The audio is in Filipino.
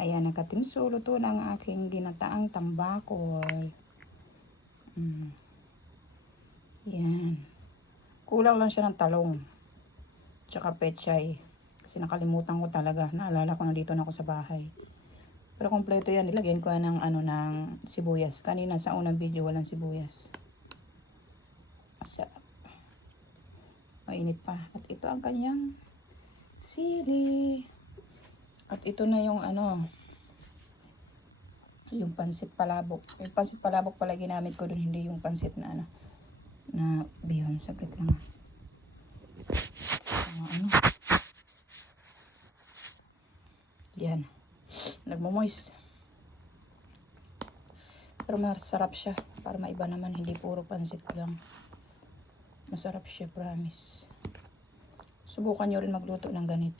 Ayan, nakatimso. Luto na ang aking ginataang tambakol. Yan. Kulang lang siya ng talong. Tsaka pechay. Kasi nakalimutan ko talaga. Naalala ko na dito na ako sa bahay. Pero kompleto yan. Nilagyan ko ng, ng sibuyas. Kanina sa unang video walang sibuyas. Masarap. Mainit pa. At ito ang kanyang sili. At ito na yung yung pansit palabok. Yung pansit palabok pala ginamit ko dun, hindi yung pansit na na bihon. Saglit lang. Yan. Nagmo-moist. Pero masarap siya. Para maiba naman, hindi puro pansit lang. Masarap siya, promise. Subukan nyo rin magluto ng ganito.